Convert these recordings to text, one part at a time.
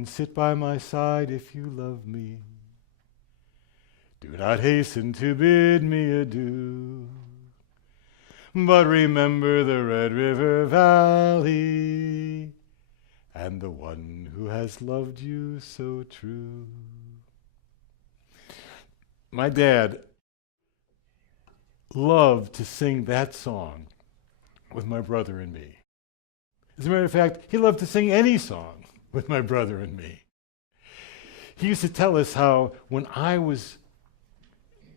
and sit by my side if you love me. Do not hasten to bid me adieu, but remember the Red River Valley and the one who has loved you so true. My dad loved to sing that song with my brother and me. As a matter of fact, he loved to sing any song with my brother and me. He used to tell us how when I was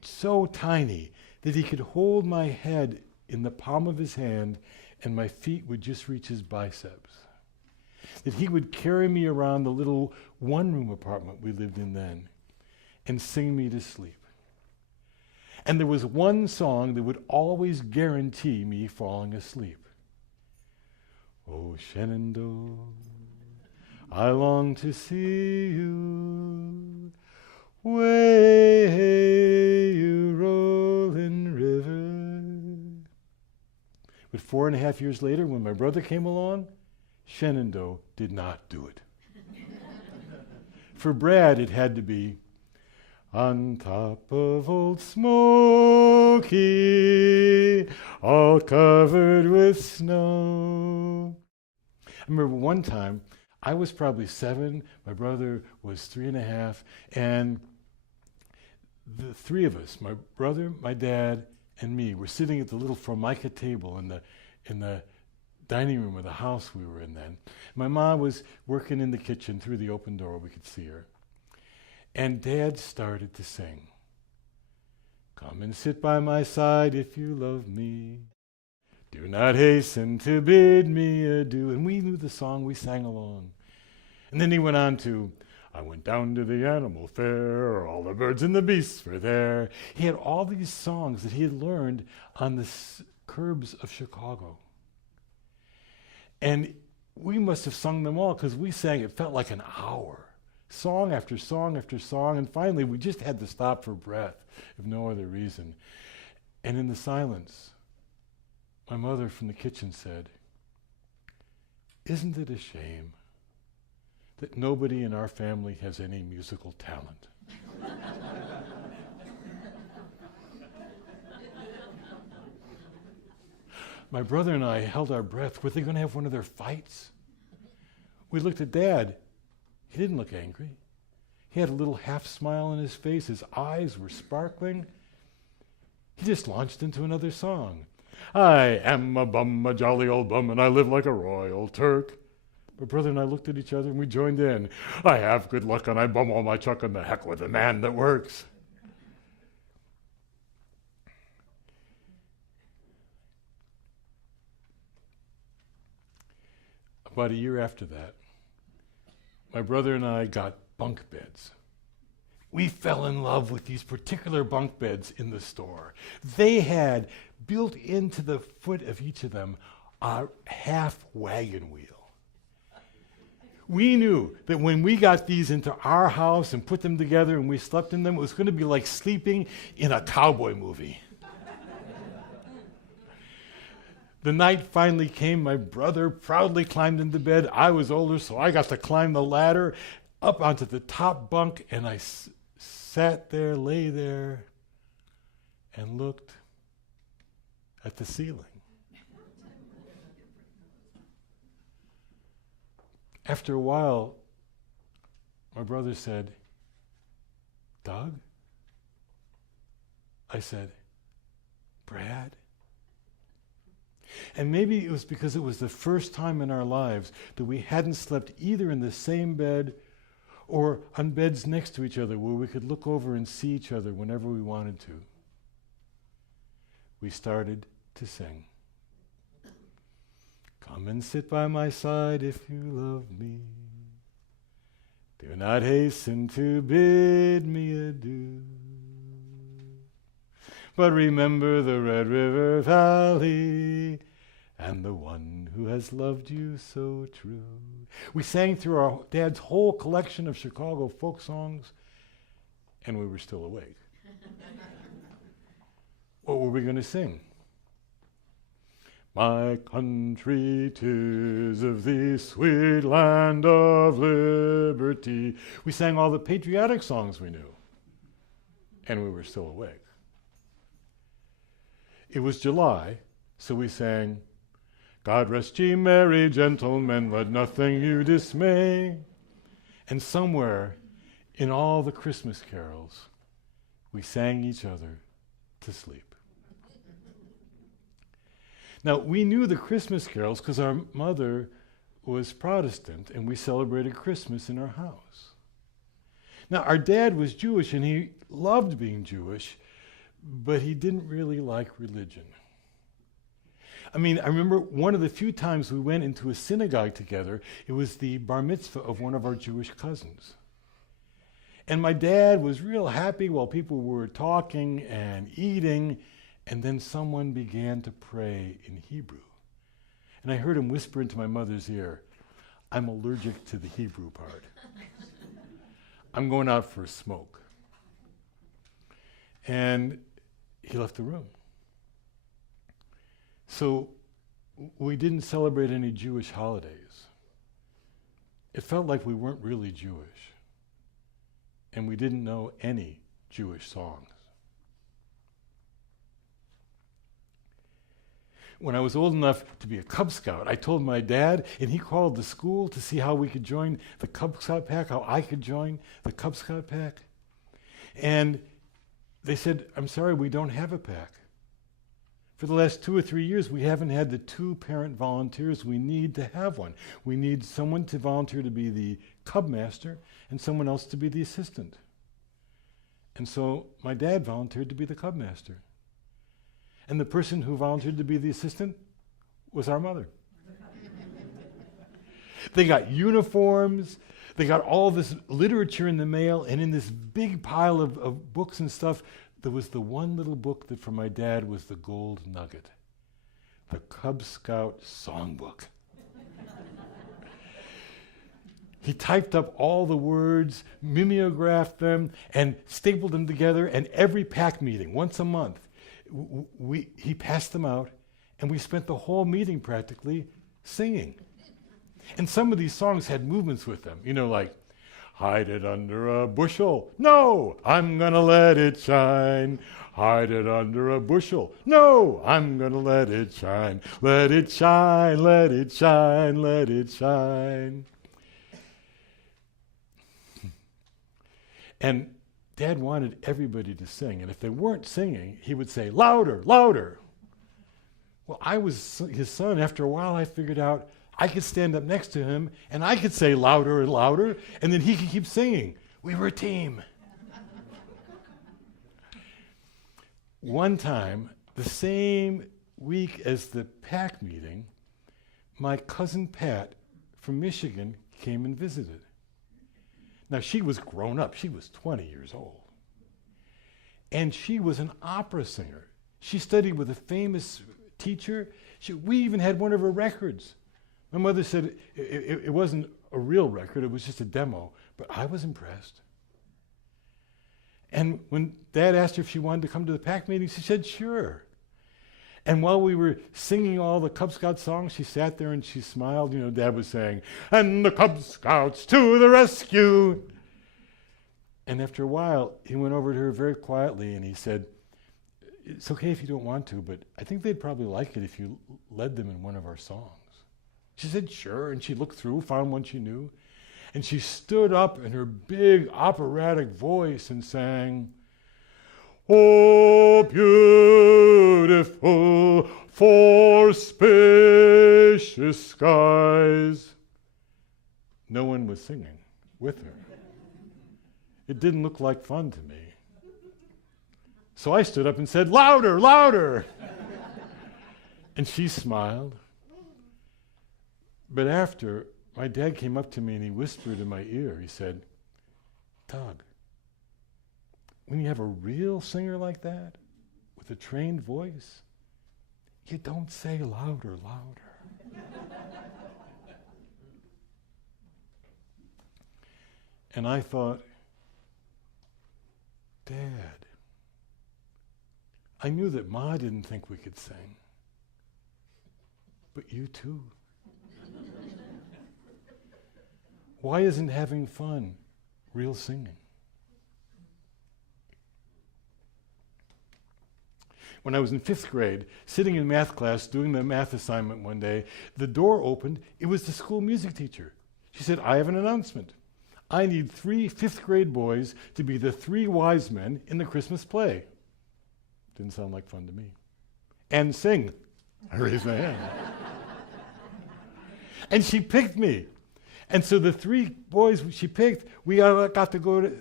so tiny that he could hold my head in the palm of his hand and my feet would just reach his biceps. That he would carry me around the little one-room apartment we lived in then and sing me to sleep. And there was one song that would always guarantee me falling asleep. Oh, Shenandoah, I long to see you, way you rolling river. But 4.5 years later, when my brother came along, Shenandoah did not do it. For Brad, it had to be, on top of Old Smoky, all covered with snow. I remember one time, I was probably 7, my brother was 3.5, and the three of us, my brother, my dad, and me, were sitting at the little formica table in the dining room of the house we were in then. My mom was working in the kitchen through the open door, we could see her. And Dad started to sing. Come and sit by my side if you love me. Do not hasten to bid me adieu. And we knew the song, we sang along. And then he went on to, I went down to the animal fair, all the birds and the beasts were there. He had all these songs that he had learned on the curbs of Chicago. And we must have sung them all because we sang, it felt like an hour. Song after song after song, and finally we just had to stop for breath, if no other reason. And in the silence, my mother from the kitchen said, isn't it a shame that nobody in our family has any musical talent? My brother and I held our breath. Were they going to have one of their fights? We looked at Dad. He didn't look angry. He had a little half smile on his face. His eyes were sparkling. He just launched into another song. I am a bum, a jolly old bum, and I live like a royal Turk. My brother and I looked at each other and we joined in. I have good luck and I bum all my chuck, and the heck with the man that works. About a year after that, my brother and I got bunk beds. We fell in love with these particular bunk beds in the store. They had built into the foot of each of them a half wagon wheel. We knew that when we got these into our house and put them together and we slept in them, it was going to be like sleeping in a cowboy movie. The night finally came. My brother proudly climbed into bed. I was older, so I got to climb the ladder up onto the top bunk, and I sat there, lay there, and looked at the ceiling. After a while, my brother said, Doug? I said, Brad? And maybe it was because it was the first time in our lives that we hadn't slept either in the same bed or on beds next to each other where we could look over and see each other whenever we wanted to. We started to sing. Come and sit by my side if you love me. Do not hasten to bid me adieu. But remember the Red River Valley and the one who has loved you so true. We sang through our dad's whole collection of Chicago folk songs, and we were still awake. What were we going to sing? My country, 'tis of thee, sweet land of liberty. We sang all the patriotic songs we knew, and we were still awake. It was July, so we sang, God rest ye merry gentlemen, let nothing you dismay. And somewhere in all the Christmas carols, we sang each other to sleep. Now, we knew the Christmas carols because our mother was Protestant and we celebrated Christmas in our house. Now, our dad was Jewish and he loved being Jewish, but he didn't really like religion. I mean, I remember one of the few times we went into a synagogue together, it was the bar mitzvah of one of our Jewish cousins. And my dad was real happy while people were talking and eating, and then someone began to pray in Hebrew. And I heard him whisper into my mother's ear, I'm allergic to the Hebrew part. I'm going out for a smoke. And he left the room. So we didn't celebrate any Jewish holidays. It felt like we weren't really Jewish. And we didn't know any Jewish songs. When I was old enough to be a Cub Scout, I told my dad, and he called the school to see how we could join the Cub Scout pack, how I could join the Cub Scout pack. And they said, I'm sorry, we don't have a pack. For the last 2 or 3 years, we haven't had the 2 parent volunteers. We need to have one. We need someone to volunteer to be the Cub Master and someone else to be the assistant. And so my dad volunteered to be the Cub Master. And the person who volunteered to be the assistant was our mother. They got uniforms, they got all this literature in the mail, and in this big pile of books and stuff, there was the one little book that for my dad was the gold nugget, the Cub Scout Songbook. He typed up all the words, mimeographed them, and stapled them together, and every pack meeting, once a month, he passed them out, and we spent the whole meeting practically singing. And some of these songs had movements with them, you know, like, hide it under a bushel. No, I'm gonna let it shine. Hide it under a bushel. No, I'm gonna let it shine. Let it shine, let it shine, let it shine. And Dad wanted everybody to sing, and if they weren't singing, he would say, louder, louder. Well, I was his son. After a while, I figured out I could stand up next to him, and I could say louder and louder, and then he could keep singing. We were a team. One time, the same week as the PAC meeting, my cousin Pat from Michigan came and visited. Now, she was grown up. She was 20 years old. And she was an opera singer. She studied with a famous teacher. We even had one of her records. My mother said it wasn't a real record, it was just a demo, but I was impressed. And when Dad asked her if she wanted to come to the PAC meeting, she said, sure. And while we were singing all the Cub Scout songs, she sat there and she smiled. You know, Dad was saying, and the Cub Scouts to the rescue. And after a while, he went over to her very quietly and he said, it's okay if you don't want to, but I think they'd probably like it if you led them in one of our songs. She said, sure, and she looked through, found one she knew, and she stood up in her big operatic voice and sang, oh, beautiful for spacious skies. No one was singing with her. It didn't look like fun to me. So I stood up and said, louder, louder. And she smiled. But after, my dad came up to me and he whispered in my ear, he said, Doug, when you have a real singer like that, with a trained voice, you don't say louder, louder. And I thought, Dad, I knew that Ma didn't think we could sing. but you too. Why isn't having fun real singing? When I was in 5th grade, sitting in math class doing the math assignment one day, the door opened. It was the school music teacher. She said, I have an announcement. I need 3 5th grade boys to be the 3 wise men in the Christmas play. Didn't sound like fun to me. And sing. I raised my hand. And she picked me. And so the 3 boys she picked, we got to go to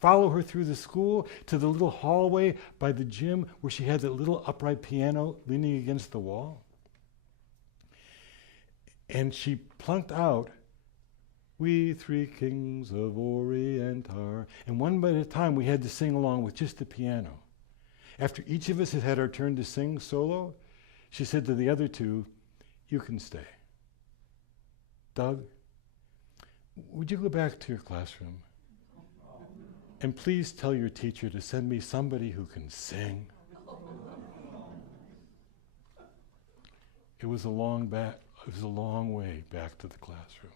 follow her through the school to the little hallway by the gym where she had that little upright piano leaning against the wall. And she plunked out, "We 3 kings of Orient are," and one by a time we had to sing along with just the piano. After each of us had had our turn to sing solo, she said to the other 2, "You can stay. Doug, would you go back to your classroom? And please tell your teacher to send me somebody who can sing." It was a long way back to the classroom.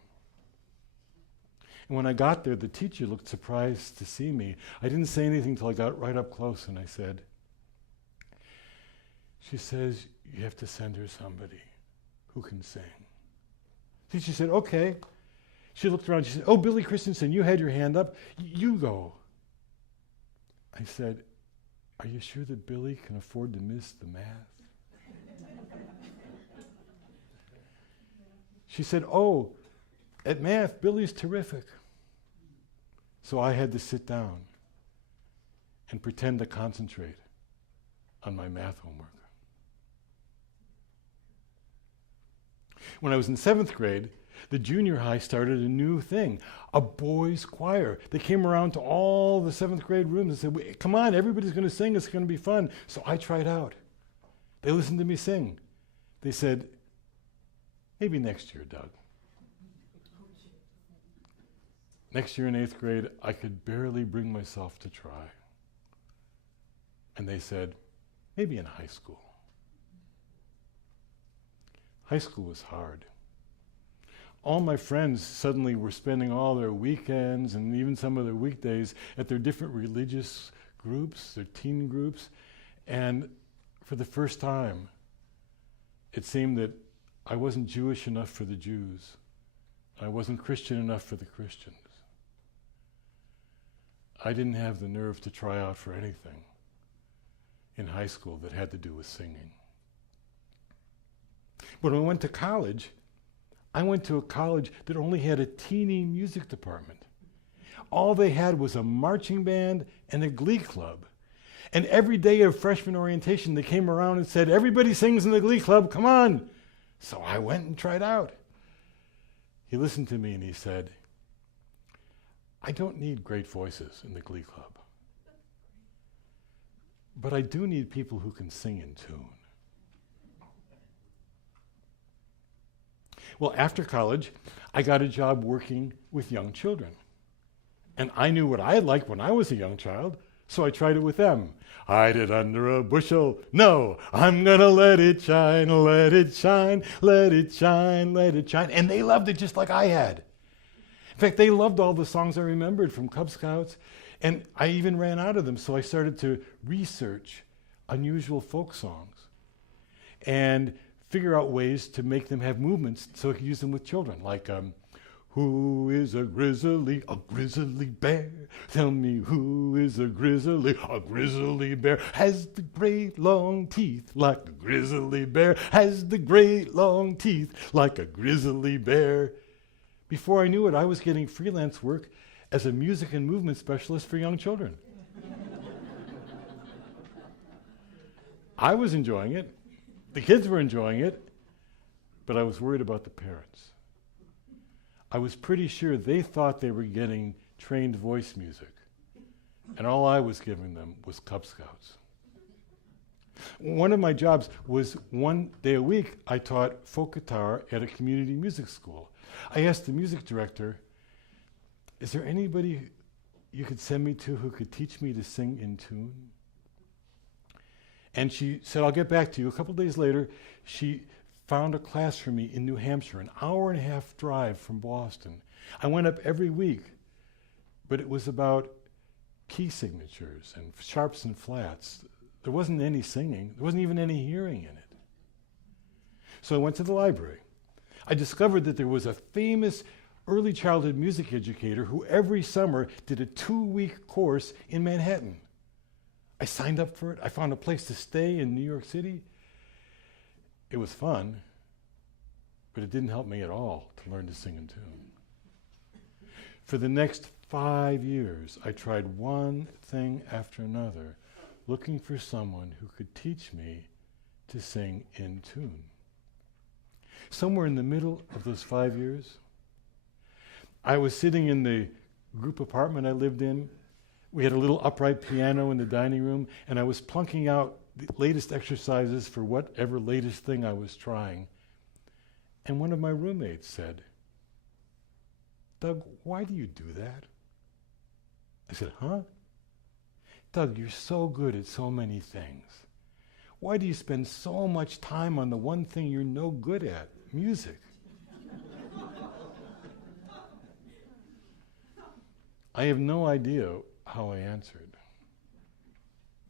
And when I got there, the teacher looked surprised to see me. I didn't say anything until I got right up close, and I said, "She says you have to send her somebody who can sing." The teacher said, "Okay." She looked around, she said, "Oh, Billy Christensen, you had your hand up. You go." I said, "Are you sure that Billy can afford to miss the math?" She said, "Oh, at math, Billy's terrific." So I had to sit down and pretend to concentrate on my math homework. When I was in 7th grade, the junior high started a new thing, a boys' choir. They came around to all the 7th grade rooms and said, "Come on, everybody's going to sing, it's going to be fun." So I tried out. They listened to me sing. They said, "Maybe next year, Doug." Next year in 8th grade, I could barely bring myself to try. And they said, "Maybe in high school." High school was hard. All my friends suddenly were spending all their weekends and even some of their weekdays at their different religious groups, their teen groups, and for the first time, it seemed that I wasn't Jewish enough for the Jews. I wasn't Christian enough for the Christians. I didn't have the nerve to try out for anything in high school that had to do with singing. When I went to college, I went to a college that only had a teeny music department. All they had was a marching band and a glee club. And every day of freshman orientation, they came around and said, "Everybody sings in the glee club, come on." So I went and tried out. He listened to me and he said, "I don't need great voices in the glee club, but I do need people who can sing in tune." Well, after college, I got a job working with young children. And I knew what I liked when I was a young child, so I tried it with them. "Hide it under a bushel. No, I'm gonna let it shine, let it shine, let it shine, let it shine." And they loved it just like I had. In fact, they loved all the songs I remembered from Cub Scouts, and I even ran out of them, so I started to research unusual folk songs and figure out ways to make them have movements so I could use them with children, like "Who is a grizzly bear? Tell me who is a grizzly bear has the great long teeth like a grizzly bear, has the great long teeth like a grizzly bear." Before I knew it, I was getting freelance work as a music and movement specialist for young children. I was enjoying it. The kids were enjoying it, but I was worried about the parents. I was pretty sure they thought they were getting trained voice music, and all I was giving them was Cub Scouts. One of my jobs was one day a week I taught folk guitar at a community music school. I asked the music director, "Is there anybody you could send me to who could teach me to sing in tune?" And she said, "I'll get back to you." A couple days later, she found a class for me in New Hampshire, an hour-and-a-half drive from Boston. I went up every week, but it was about key signatures and sharps and flats. There wasn't any singing. There wasn't even any hearing in it. So I went to the library. I discovered that there was a famous early childhood music educator who every summer did a 2-week course in Manhattan. I signed up for it. I found a place to stay in New York City. It was fun, but it didn't help me at all to learn to sing in tune. For the next 5 years, I tried one thing after another, looking for someone who could teach me to sing in tune. Somewhere in the middle of those 5 years, I was sitting in the group apartment I lived in. We had a little upright piano in the dining room, and I was plunking out the latest exercises for whatever latest thing I was trying. And one of my roommates said, "Doug, why do you do that?" I said, "Huh? Doug, you're so good at so many things. Why do you spend so much time on the one thing you're no good at, music?" I have no idea how I answered.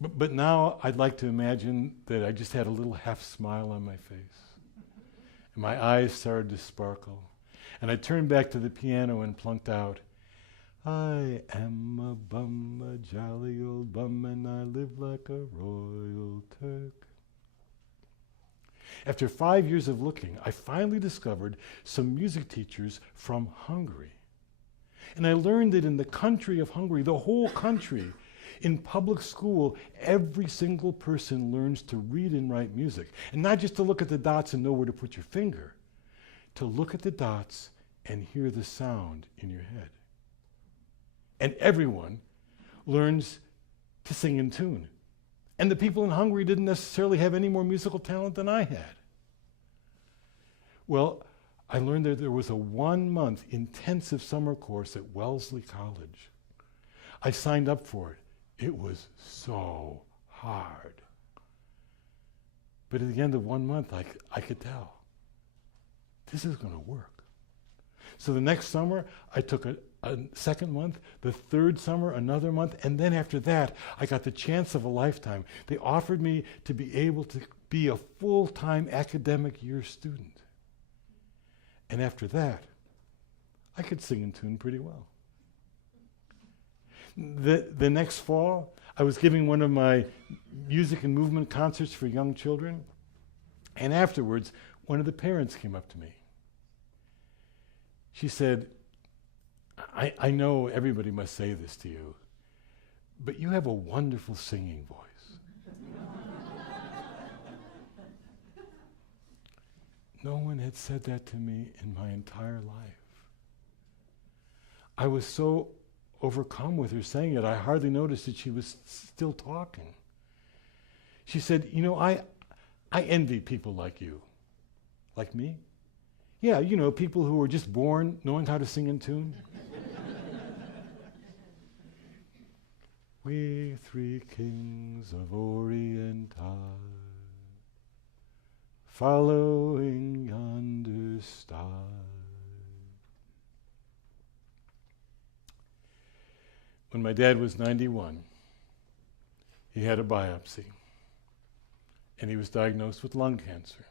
But now I'd like to imagine that I just had a little half smile on my face. And my eyes started to sparkle. And I turned back to the piano and plunked out, "I am a bum, a jolly old bum, and I live like a royal Turk." After 5 years of looking, I finally discovered some music teachers from Hungary. And I learned that in the country of Hungary, the whole country, in public school, every single person learns to read and write music. And not just to look at the dots and know where to put your finger, to look at the dots and hear the sound in your head. And everyone learns to sing in tune. And the people in Hungary didn't necessarily have any more musical talent than I had. Well, I learned that there was a 1-month intensive summer course at Wellesley College. I signed up for it. It was so hard. But at the end of 1 month, I could tell, this is going to work. So the next summer, I took a second month, the third summer, another month, and then after that, I got the chance of a lifetime. They offered me to be able to be a full-time academic year student. And after that, I could sing in tune pretty well. The next fall, I was giving one of my music and movement concerts for young children, and afterwards, one of the parents came up to me. She said, I know everybody must say this to you, but you have a wonderful singing voice." No one had said that to me in my entire life. I was so overcome with her saying it, I hardly noticed that she was still talking. She said, I envy people like you." "Like me?" "Yeah, people who were just born knowing how to sing in tune." "We 3 kings of Orient are, following yonder star." When my dad was 91, he had a biopsy, and he was diagnosed with lung cancer.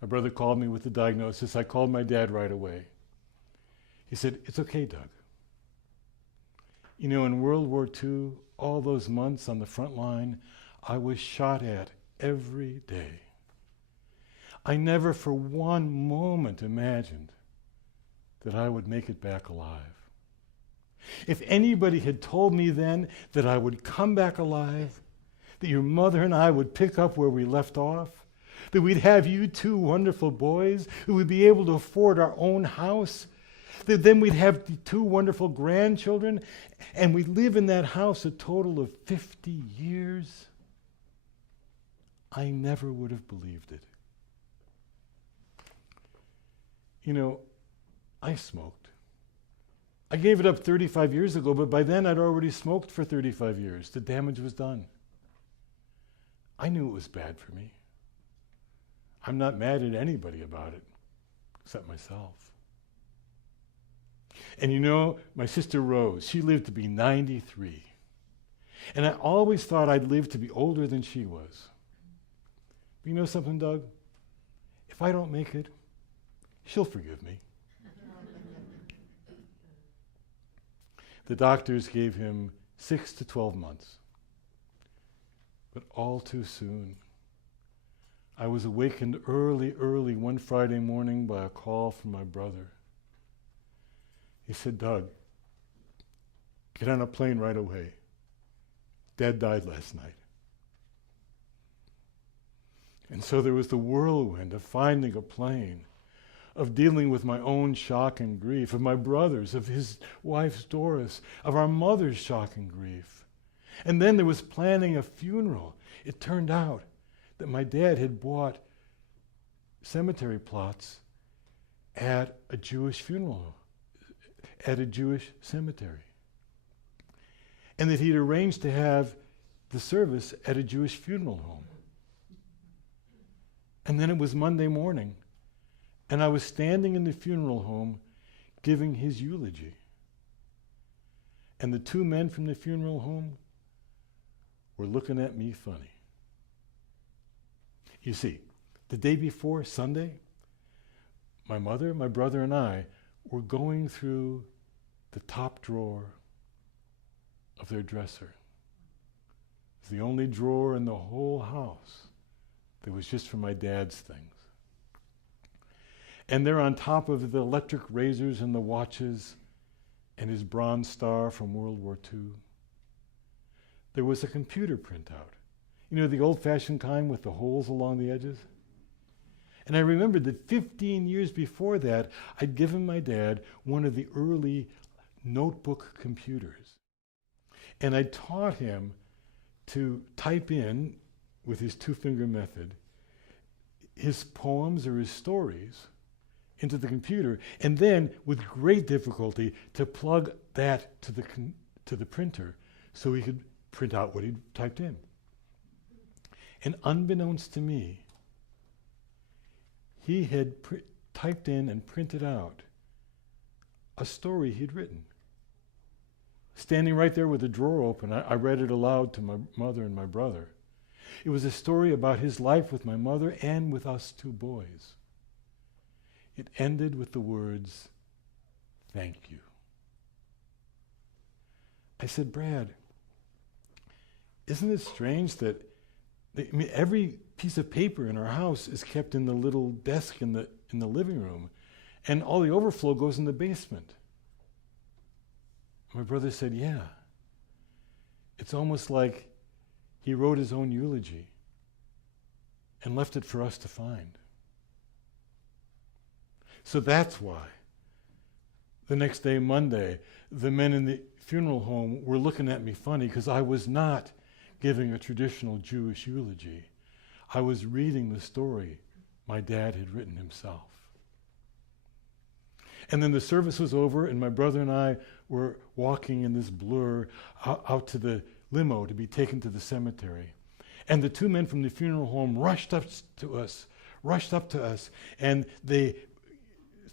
My brother called me with the diagnosis. I called my dad right away. He said, "It's okay, Doug. In World War II, all those months on the front line, I was shot at every day. I never for one moment imagined that I would make it back alive. If anybody had told me then that I would come back alive, that your mother and I would pick up where we left off, that we'd have you 2 wonderful boys, that we'd be able to afford our own house, that then we'd have the 2 wonderful grandchildren, and we'd live in that house a total of 50 years, I never would have believed it." I smoked. I gave it up 35 years ago, but by then I'd already smoked for 35 years. The damage was done. I knew it was bad for me. I'm not mad at anybody about it, except myself. And you know, my sister Rose, she lived to be 93. And I always thought I'd live to be older than she was. But you know something, Doug? If I don't make it, she'll forgive me. The doctors gave him 6 to 12 months. But all too soon, I was awakened early one Friday morning by a call from my brother. He said, Doug, get on a plane right away. Dad died last night. And so there was the whirlwind of finding a plane, of dealing with my own shock and grief, of my brother's, of his wife's Doris, of our mother's shock and grief. And then there was planning a funeral. It turned out that my dad had bought cemetery plots at a Jewish funeral, at a Jewish cemetery. And that he'd arranged to have the service at a Jewish funeral home. And then it was Monday morning, and I was standing in the funeral home giving his eulogy. And the 2 men from the funeral home were looking at me funny. You see, the day before, Sunday, my mother, my brother, and I were going through the top drawer of their dresser. It's the only drawer in the whole house that was just for my dad's things. And there on top of the electric razors and the watches and his bronze star from World War II, there was a computer printout. You know, the old-fashioned kind with the holes along the edges? And I remembered that 15 years before that, I'd given my dad one of the early notebook computers. And I taught him to type in, with his 2-finger method, his poems or his stories into the computer, and then, with great difficulty, to plug that to the printer so he could print out what he'd typed in. And unbeknownst to me, he had typed in and printed out a story he'd written. Standing right there with the drawer open, I read it aloud to my mother and my brother. It was a story about his life with my mother and with us 2 boys. It ended with the words, "Thank you." I said, Brad, isn't it strange that every piece of paper in our house is kept in the little desk in the living room, and all the overflow goes in the basement? My brother said, yeah. It's almost like he wrote his own eulogy and left it for us to find. So that's why the next day, Monday, the men in the funeral home were looking at me funny because I was not giving a traditional Jewish eulogy. I was reading the story my dad had written himself. And then the service was over, and my brother and I were walking in this blur out to the limo to be taken to the cemetery. And the 2 men from the funeral home rushed up to us, and they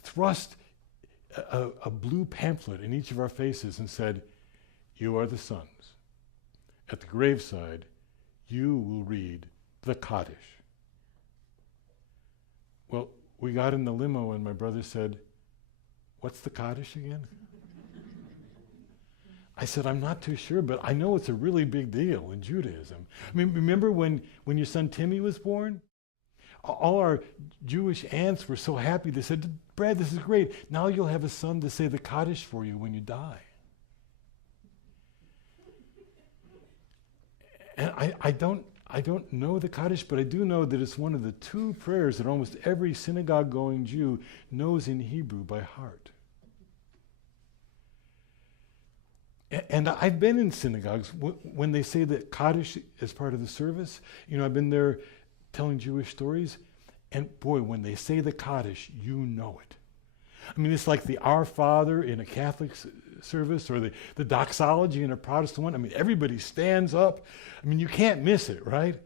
thrust a blue pamphlet in each of our faces and said, "You are the sons. At the graveside, you will read the Kaddish." Well, we got in the limo, and my brother said, "What's the Kaddish again?" I said, "I'm not too sure, but I know it's a really big deal in Judaism." I mean, remember when your son Timmy was born? All our Jewish aunts were so happy. They said, "Brad, this is great. Now you'll have a son to say the Kaddish for you when you die." And I don't know the Kaddish, but I do know that it's one of the 2 prayers that almost every synagogue-going Jew knows in Hebrew by heart. And I've been in synagogues when they say that Kaddish as part of the service. You know, I've been there telling Jewish stories, and boy, when they say the Kaddish, you know it. I mean, it's like the Our Father in a Catholic service or the doxology in a Protestant one. I mean, everybody stands up. I mean, you can't miss it, right?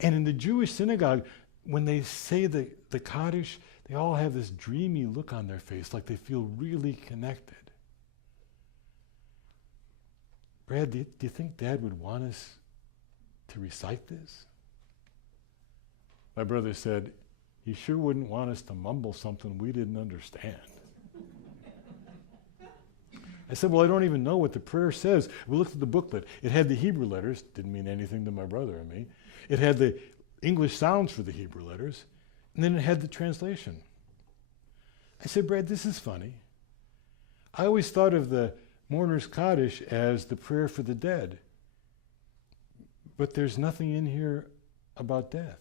And in the Jewish synagogue, when they say the Kaddish, they all have this dreamy look on their face, like they feel really connected. Brad, do you think Dad would want us to recite this? My brother said, he sure wouldn't want us to mumble something we didn't understand. I said, well, I don't even know what the prayer says. We looked at the booklet. It had the Hebrew letters, didn't mean anything to my brother and me. It had the English sounds for the Hebrew letters, and then it had the translation. I said, Brad, this is funny. I always thought of the Mourner's Kaddish as the prayer for the dead, but there's nothing in here about death.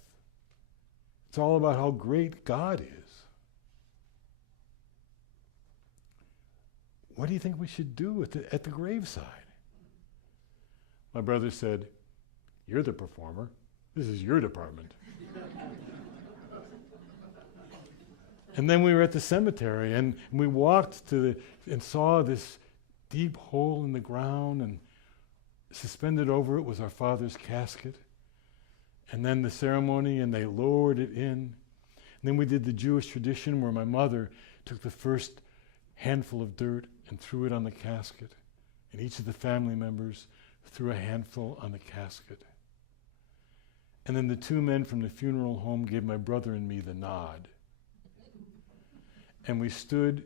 It's all about how great God is. What do you think we should do at the graveside? My brother said, you're the performer. This is your department. And then we were at the cemetery, and we walked and saw this deep hole in the ground, and suspended over it was our father's casket. And then the ceremony, and they lowered it in. And then we did the Jewish tradition where my mother took the first handful of dirt and threw it on the casket. And each of the family members threw a handful on the casket. And then the two men from the funeral home gave my brother and me the nod. And we stood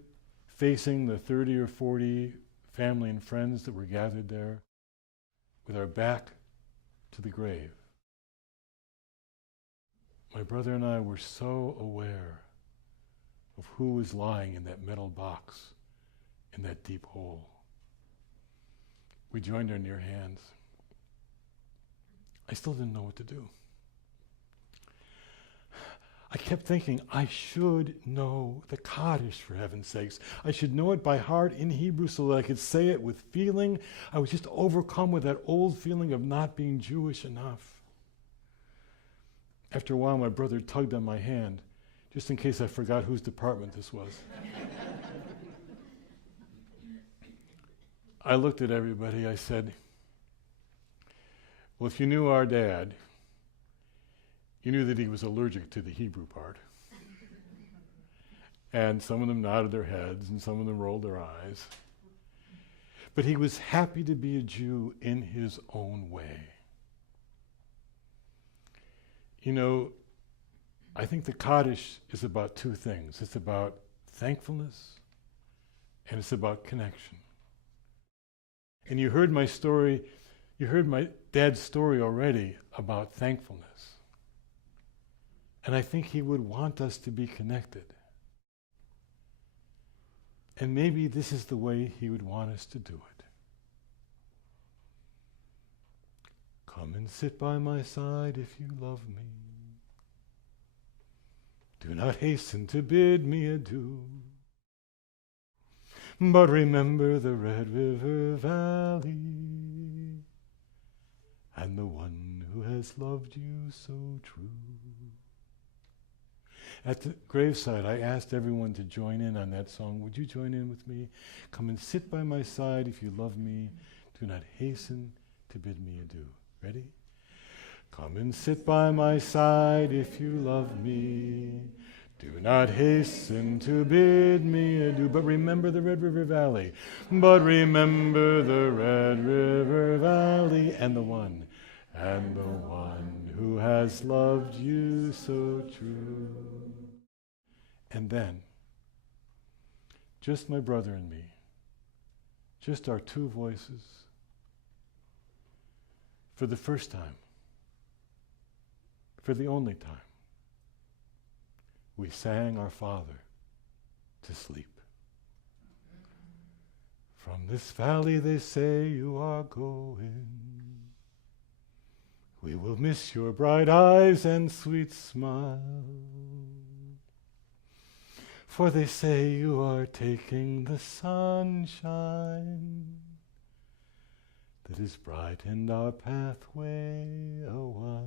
facing the 30 or 40 family and friends that were gathered there with our back to the grave. My brother and I were so aware of who was lying in that metal box in that deep hole. We joined our near hands. I still didn't know what to do. I kept thinking, I should know the Kaddish, for heaven's sakes. I should know it by heart in Hebrew so that I could say it with feeling. I was just overcome with that old feeling of not being Jewish enough. After a while, my brother tugged on my hand, just in case I forgot whose department this was. I looked at everybody. I said, well, if you knew our dad, you knew that he was allergic to the Hebrew part. And some of them nodded their heads, and some of them rolled their eyes. But he was happy to be a Jew in his own way. You know, I think the Kaddish is about two things. It's about thankfulness, and it's about connection. And you heard my story, you heard my dad's story already about thankfulness. And I think he would want us to be connected. And maybe this is the way he would want us to do it. Come and sit by my side if you love me. Do not hasten to bid me adieu. But remember the Red River Valley and the one who has loved you so true. At the graveside, I asked everyone to join in on that song. Would you join in with me? Come and sit by my side if you love me. Do not hasten to bid me adieu. Ready? Come and sit by my side if you love me. Do not hasten to bid me adieu. But remember the Red River Valley. But remember the Red River Valley and the one who has loved you so true. And then, just my brother and me, just our two voices, for the first time, for the only time, we sang our Father to sleep. From this valley they say you are going. We will miss your bright eyes and sweet smile. For they say you are taking the sunshine that has brightened our pathway a while.